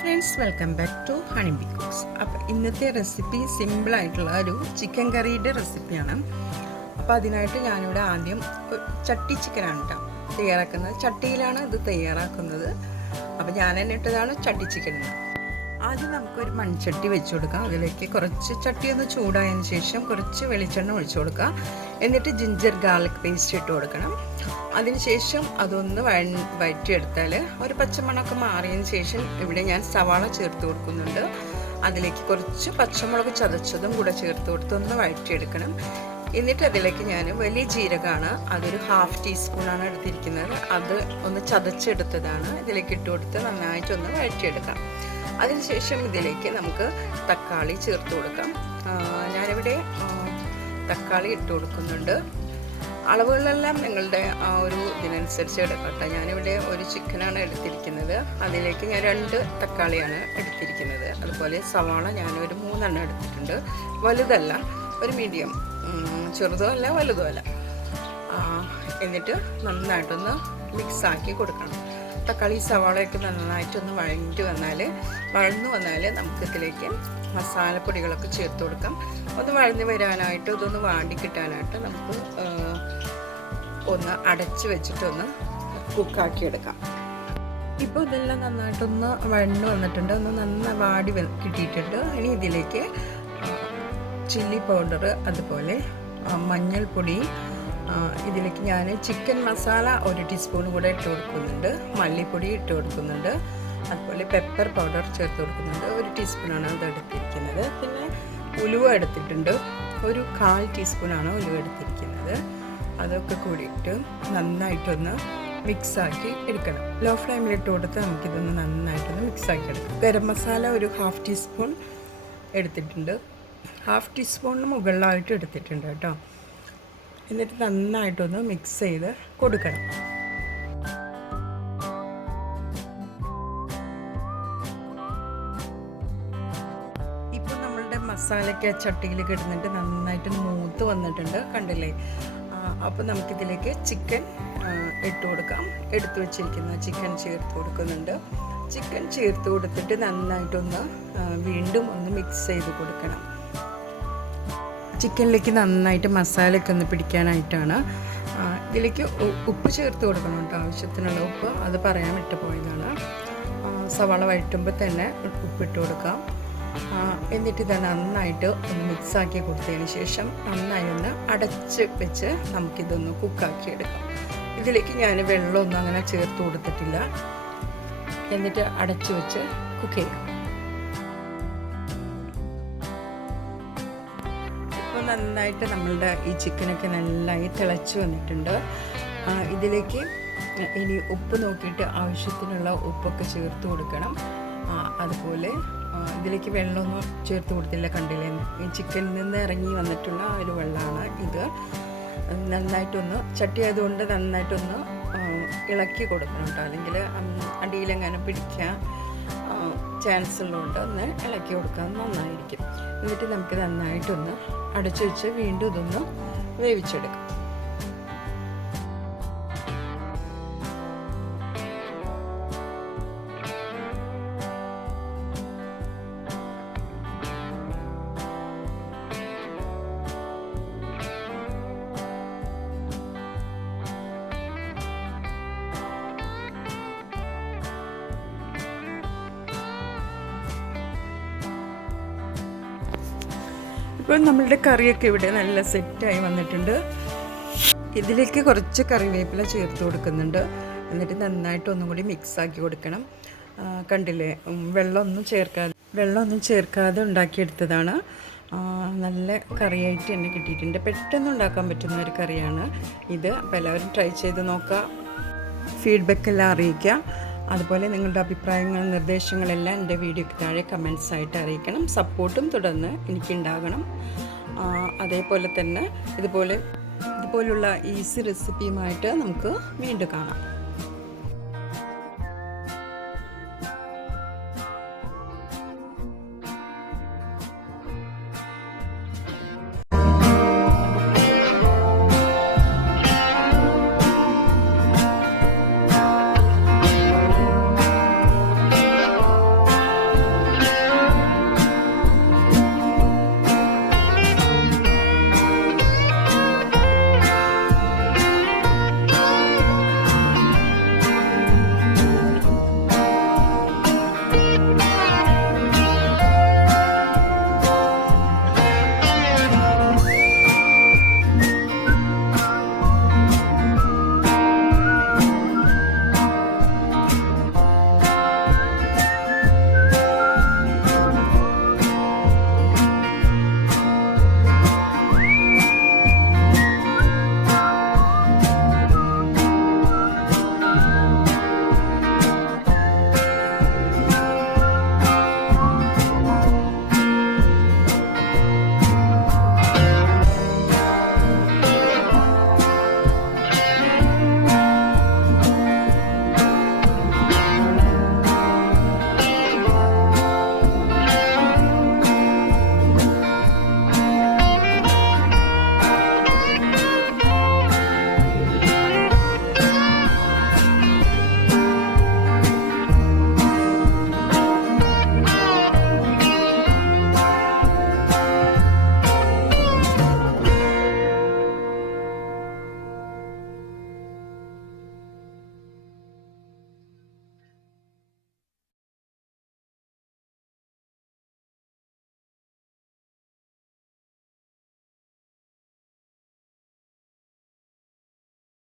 Friends welcome back to honey because cooks അപ്പോൾ ഇന്നത്തെ recipe സിമ്പിളായിട്ടുള്ള ഒരു ചിക്കൻ കറിയുടെ റെസിപ്പിയാണ് അപ്പോൾ അതിനായിട്ട് ഞാനിവിടെ ആദ്യം ചട്ടി ചിക്കനാണ് കേട്ടോ തയ്യാറാക്കുന്നത്. ചട്ടിയിലാണ് ഇത് തയ്യാറാക്കുന്നത്. അപ്പോൾ ഞാൻ തന്നെ ഇട്ടതാണ് ചട്ടി ചിക്കൻ ആദ്യം നമുക്കൊരു മൺചട്ടി വെച്ച് കൊടുക്കാം. അതിലേക്ക് കുറച്ച് ചട്ടി ഒന്ന് ചൂടായതിന് ശേഷം കുറച്ച് വെളിച്ചെണ്ണ ഒഴിച്ചു കൊടുക്കുക. എന്നിട്ട് ജിഞ്ചർ ഗാർലിക് പേസ്റ്റ് ഇട്ട് കൊടുക്കണം. അതിനുശേഷം അതൊന്ന് വഴ വഴറ്റിയെടുത്താൽ ഒരു പച്ചമണമൊക്കെ മാറിയതിന് ശേഷം ഇവിടെ ഞാൻ സവാള ചേർത്ത് കൊടുക്കുന്നുണ്ട്. അതിലേക്ക് കുറച്ച് പച്ചമുളക് ചതച്ചതും കൂടെ ചേർത്ത് കൊടുത്ത് ഒന്ന് വഴറ്റിയെടുക്കണം. എന്നിട്ട് അതിലേക്ക് ഞാൻ വലിയ ജീരകമാണ് അതൊരു ഹാഫ് ടീസ്പൂണാണ് എടുത്തിരിക്കുന്നത്. അത് ഒന്ന് ചതച്ചെടുത്തതാണ്. ഇതിലേക്ക് ഇട്ട് കൊടുത്ത് നന്നായിട്ടൊന്ന് വഴറ്റിയെടുക്കാം. അതിനുശേഷം ഇതിലേക്ക് നമുക്ക് തക്കാളി ചേർത്ത് കൊടുക്കാം. ഞാനിവിടെ തക്കാളി ഇട്ട് കൊടുക്കുന്നുണ്ട്. അളവുകളെല്ലാം നിങ്ങളുടെ ആ ഒരു ഇതിനനുസരിച്ച് എടുക്കട്ടെ. ഞാനിവിടെ ഒരു ചിക്കനാണ് എടുത്തിരിക്കുന്നത്. അതിലേക്ക് ഞാൻ രണ്ട് തക്കാളിയാണ് എടുത്തിരിക്കുന്നത്. അതുപോലെ സവാള ഞാനൊരു മൂന്നെണ്ണം എടുത്തിട്ടുണ്ട്. വലുതല്ല ഒരു മീഡിയം ചെറുതോ അല്ല വലുതോ അല്ല. എന്നിട്ട് നന്നായിട്ടൊന്ന് മിക്സാക്കി കൊടുക്കണം. തക്കാളി സവാളയൊക്കെ നന്നായിട്ടൊന്ന് വഴഞ്ഞിട്ട് വന്നാൽ വഴന്നു വന്നാൽ നമുക്കിതിലേക്ക് മസാലപ്പൊടികളൊക്കെ ചേർത്ത് കൊടുക്കാം. ഒന്ന് വഴഞ്ഞ് വരാനായിട്ട് ഇതൊന്ന് വാണ്ടി കിട്ടാനായിട്ട് നമുക്ക് ഒന്ന് അടച്ച് വെച്ചിട്ടൊന്ന് കുക്കാക്കി എടുക്കാം. ഇപ്പോൾ ഇതെല്ലാം നന്നായിട്ടൊന്ന് വഴന്നു വന്നിട്ടുണ്ട്. ഒന്ന് നന്നായി വാടി കിട്ടിയിട്ടുണ്ട്. ഇനി ഇതിലേക്ക് ചില്ലി പൗഡർ അതുപോലെ മഞ്ഞൾപ്പൊടി ഇതിലേക്ക് ഞാൻ ചിക്കൻ മസാല ഒരു ടീസ്പൂൺ കൂടെ ഇട്ട് കൊടുക്കുന്നുണ്ട്. മല്ലിപ്പൊടി ഇട്ട് കൊടുക്കുന്നുണ്ട്. അതുപോലെ പെപ്പർ പൗഡർ ചേർത്ത് കൊടുക്കുന്നുണ്ട്. ഒരു ടീസ്പൂണാണ് അത് എടുത്തിരിക്കുന്നത്. പിന്നെ ഉലുവ എടുത്തിട്ടുണ്ട്. ഒരു കാൽ ടീസ്പൂണാണ് ഉലുവ എടുത്തിരിക്കുന്നത്. അതൊക്കെ കൂടിയിട്ട് നന്നായിട്ടൊന്ന് മിക്സാക്കി എടുക്കണം. ലോ ഫ്ലെയിമിൽ ഇട്ട് കൊടുത്ത് നമുക്കിതൊന്ന് നന്നായിട്ടൊന്ന് മിക്സാക്കി എടുക്കാം. ഗരം മസാല ഒരു ഹാഫ് ടീസ്പൂൺ എടുത്തിട്ടുണ്ട്. ഹാഫ് ടീസ്പൂണിന് മുകളിലായിട്ട് എടുത്തിട്ടുണ്ട് കേട്ടോ. എന്നിട്ട് നന്നായിട്ടൊന്ന് മിക്സ് ചെയ്ത് കൊടുക്കണം. ഇപ്പോൾ നമ്മളുടെ മസാലയ്ക്ക് ചട്ടിയിൽ കിടന്നിട്ട് നന്നായിട്ട് മൂത്ത് വന്നിട്ടുണ്ട് കണ്ടില്ലേ? അപ്പോൾ നമുക്കിതിലേക്ക് ചിക്കൻ ഇട്ട് കൊടുക്കാം. എടുത്തു വെച്ചിരിക്കുന്ന ചിക്കൻ ചേർത്ത് കൊടുക്കുന്നുണ്ട്. ചിക്കൻ ചേർത്ത് കൊടുത്തിട്ട് നന്നായിട്ടൊന്ന് വീണ്ടും ഒന്ന് മിക്സ് ചെയ്ത് കൊടുക്കണം. ചിക്കനിലേക്ക് നന്നായിട്ട് മസാലയൊക്കെ ഒന്ന് പിടിക്കാനായിട്ടാണ്. ഇതിലേക്ക് ഉപ്പ് ചേർത്ത് കൊടുക്കണം കേട്ടോ. ആവശ്യത്തിനുള്ള ഉപ്പ്. അത് പറയാൻ വിട്ടുപോയതാണ്. സവാള വഴറ്റുമ്പോൾ തന്നെ ഉപ്പിട്ട് കൊടുക്കാം. എന്നിട്ട് ഇത് നന്നായിട്ട് ഒന്ന് മിക്സാക്കി കൊടുത്തതിന് ശേഷം നന്നായി ഒന്ന് അടച്ച് വെച്ച് നമുക്കിതൊന്ന് കുക്കാക്കി എടുക്കാം. ഇതിലേക്ക് ഞാൻ വെള്ളമൊന്നും അങ്ങനെ ചേർത്ത് കൊടുത്തിട്ടില്ല. എന്നിട്ട് അടച്ച് വെച്ച് കുക്ക് ചെയ്യാം. നന്നായിട്ട് നമ്മളുടെ ഈ ചിക്കനൊക്കെ നന്നായി തിളച്ച് വന്നിട്ടുണ്ട്. ഇതിലേക്ക് ഇനി ഉപ്പ് നോക്കിയിട്ട് ആവശ്യത്തിനുള്ള ഉപ്പൊക്കെ ചേർത്ത് കൊടുക്കണം. അതുപോലെ ഇതിലേക്ക് വെള്ളമൊന്നും ചേർത്ത് കൊടുത്തില്ല. കണ്ടില്ലേ? ഈ ചിക്കനിൽ നിന്ന് ഇറങ്ങി വന്നിട്ടുള്ള ഒരു വെള്ളമാണ് ഇത്. നന്നായിട്ടൊന്ന് ചട്ടി ആയതുകൊണ്ട് നന്നായിട്ടൊന്ന് ഇളക്കി കൊടുക്കണം കേട്ടോ. അല്ലെങ്കിൽ അടിയിലെങ്ങനെ പിടിക്കാൻ ചാൻസ് ഉള്ളതുകൊണ്ട് ഒന്ന് ഇളക്കി കൊടുക്കാൻ നന്നായിരിക്കും. എന്നിട്ട് നമുക്ക് നന്നായിട്ടൊന്ന് അടച്ചു വെച്ച് വീണ്ടും ഇതൊന്ന് വേവിച്ചെടുക്കാം. ഇപ്പോൾ നമ്മളുടെ കറിയൊക്കെ ഇവിടെ നല്ല സെറ്റായി വന്നിട്ടുണ്ട്. ഇതിലേക്ക് കുറച്ച് കറിവേപ്പില ചേർത്ത് കൊടുക്കുന്നുണ്ട്. എന്നിട്ട് നന്നായിട്ട് ഒന്നും കൂടി മിക്സ് ആക്കി കൊടുക്കണം. കണ്ടില്ലേ? വെള്ളമൊന്നും ചേർക്കാതെ വെള്ളമൊന്നും ചേർക്കാതെ ഉണ്ടാക്കിയെടുത്തതാണ്. നല്ല കറിയായിട്ട് തന്നെ കിട്ടിയിട്ടുണ്ട്. പെട്ടെന്ന് ഉണ്ടാക്കാൻ പറ്റുന്ന ഒരു കറിയാണ് ഇത്. അപ്പോൾ എല്ലാവരും ട്രൈ ചെയ്ത് നോക്കുക ഫീഡ്ബാക്ക് എല്ലാം അറിയിക്കുക അതുപോലെ നിങ്ങളുടെ അഭിപ്രായങ്ങൾ നിർദ്ദേശങ്ങളെല്ലാം എന്റെ വീഡിയോയ്ക്ക് താഴെ കമൻസ് ആയിട്ട് അറിയിക്കണം. സപ്പോർട്ടും തുടർന്ന് എനിക്കുണ്ടാകണം. അതേപോലെ തന്നെ ഇതുപോലെ ഇതുപോലുള്ള ഈസി റെസിപ്പിയുമായിട്ട് നമുക്ക് വീണ്ടും കാണാം.